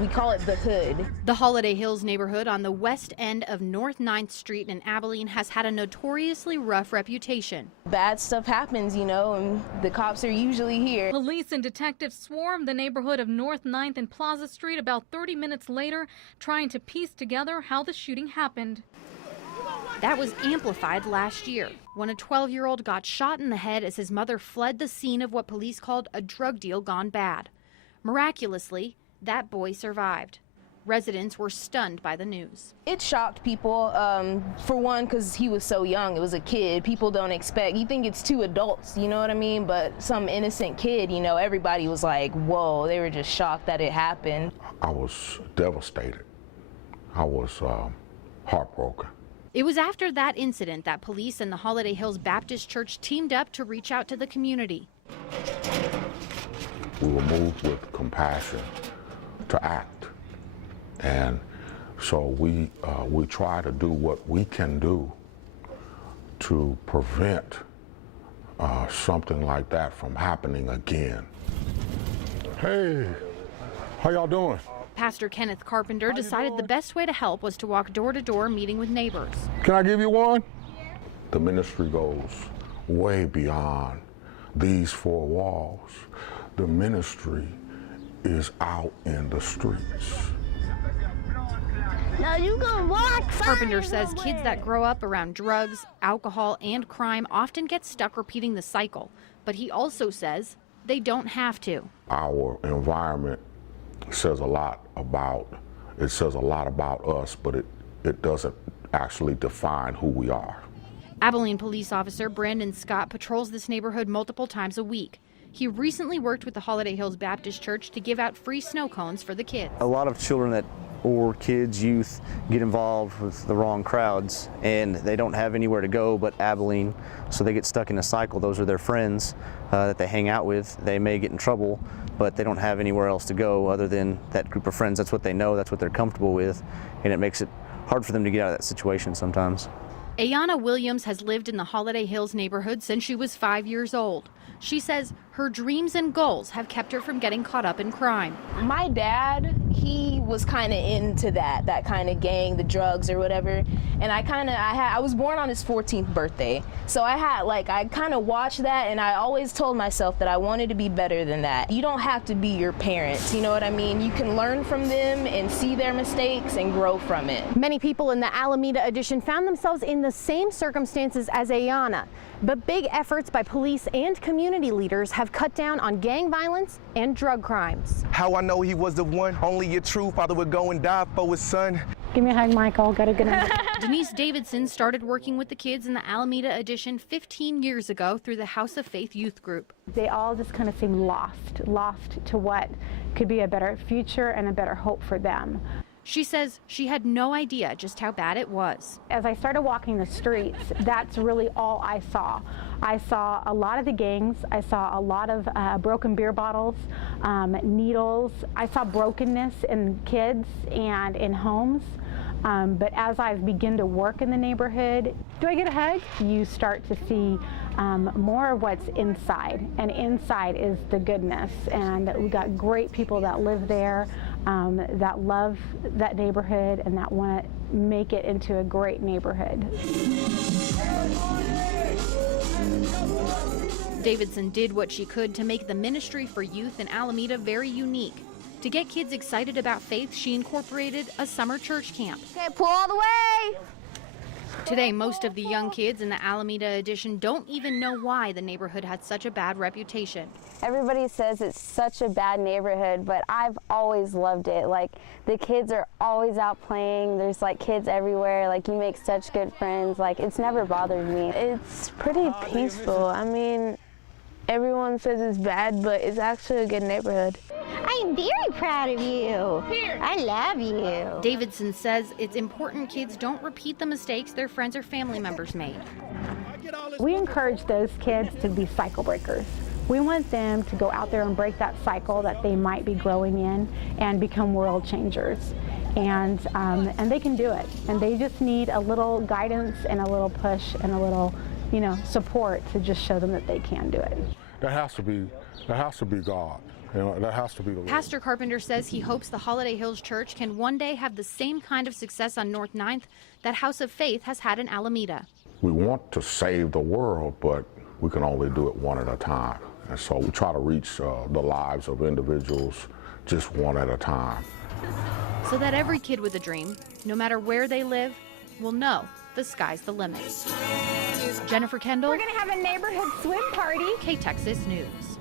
We call it the Hood. The Holiday Hills neighborhood on the west end of North 9th Street in Abilene has had a notoriously rough reputation. Bad stuff happens, you know, and the cops are usually here. Police and detectives swarmed the neighborhood of North 9th and Plaza Street about 30 minutes later, trying to piece together how the shooting happened. That was amplified last year when a 12-year-old got shot in the head as his mother fled the scene of what police called a drug deal gone bad. Miraculously, that boy survived. Residents were stunned by the news. It shocked people, for one, because he was so young. It was a kid. People don't expect, you think it's two adults, you know what I mean? But some innocent kid, you know, everybody was like, whoa, they were just shocked that it happened. I was devastated. I was heartbroken. It was after that incident that police and the Holiday Hills Baptist Church teamed up to reach out to the community. We were moved with compassion to act, and so we try to do what we can do to prevent something like that from happening again. Hey, how y'all doing? Pastor Kenneth Carpenter decided the best way to help was to walk door to door meeting with neighbors. Can I give you one? The ministry goes way beyond these four walls. The ministry is out in the streets. Now you gonna walk. Carpenter says kids that grow up around drugs, alcohol, and crime often get stuck repeating the cycle. But he also says they don't have to. Our environment says a lot about us, but it doesn't actually define who we are. Abilene police officer Brandon Scott patrols this neighborhood multiple times a week. He recently worked with the Holiday Hills Baptist Church to give out free snow cones for the kids. A lot of children or kids, youth, get involved with the wrong crowds, and they don't have anywhere to go but Abilene, so they get stuck in a cycle. Those are their friends that they hang out with. They may get in trouble, but they don't have anywhere else to go other than that group of friends. That's what they know, that's what they're comfortable with, and it makes it hard for them to get out of that situation sometimes. Ayana Williams has lived in the Holiday Hills neighborhood since she was 5 years old. She says her dreams and goals have kept her from getting caught up in crime. My dad, he was kind of into that kind of gang, the drugs or whatever. And I was born on his 14th birthday. So I kind of watched that, and I always told myself that I wanted to be better than that. You don't have to be your parents, you know what I mean? You can learn from them and see their mistakes and grow from it. Many people in the Alameda edition found themselves in the same circumstances as Ayana, but big efforts by police and community leaders have cut down on gang violence and drug crimes. How I know he was the one, only a true father would go and die for his son. Give me a hug, Michael. Got a good night. Denise Davidson started working with the kids in the Alameda edition 15 years ago through the House of Faith youth group. They all just kind of seem lost to what could be a better future and a better hope for them. She says she had no idea just how bad it was. As I started walking the streets, that's really all I saw. I saw a lot of the gangs. I saw a lot of broken beer bottles, needles. I saw brokenness in kids and in homes. But as I've begun to work in the neighborhood, do I get a hug? You start to see more of what's inside, and inside is the goodness. And we've got great people that live there, that love that neighborhood, and that want to make it into a great neighborhood. Davidson did what she could to make the ministry for youth in Alameda very unique. To get kids excited about faith, she incorporated a summer church camp. Okay, pull all the way. Today, most of the young kids in the Alameda edition don't even know why the neighborhood had such a bad reputation. Everybody says it's such a bad neighborhood, but I've always loved it. Like, the kids are always out playing. There's like kids everywhere. Like, you make such good friends. Like, it's never bothered me. It's pretty peaceful. I mean, everyone says it's bad, but it's actually a good neighborhood. I am very proud of you. I love you. Davidson says it's important kids don't repeat the mistakes their friends or family members made. We encourage those kids to be cycle breakers. We want them to go out there and break that cycle that they might be growing in and become world changers. And they can do it. And they just need a little guidance and a little push and a little, support to just show them that they can do it. That has to be God. You know, that has to be the Lord. Pastor Carpenter says he hopes the Holiday Hills Church can one day have the same kind of success on North 9th that House of Faith has had in Alameda. We want to save the world, but we can only do it one at a time. And so we try to reach the lives of individuals just one at a time. So that every kid with a dream, no matter where they live, will know the sky's the limit. Jennifer Kendall. We're going to have a neighborhood swim party. KTexas News.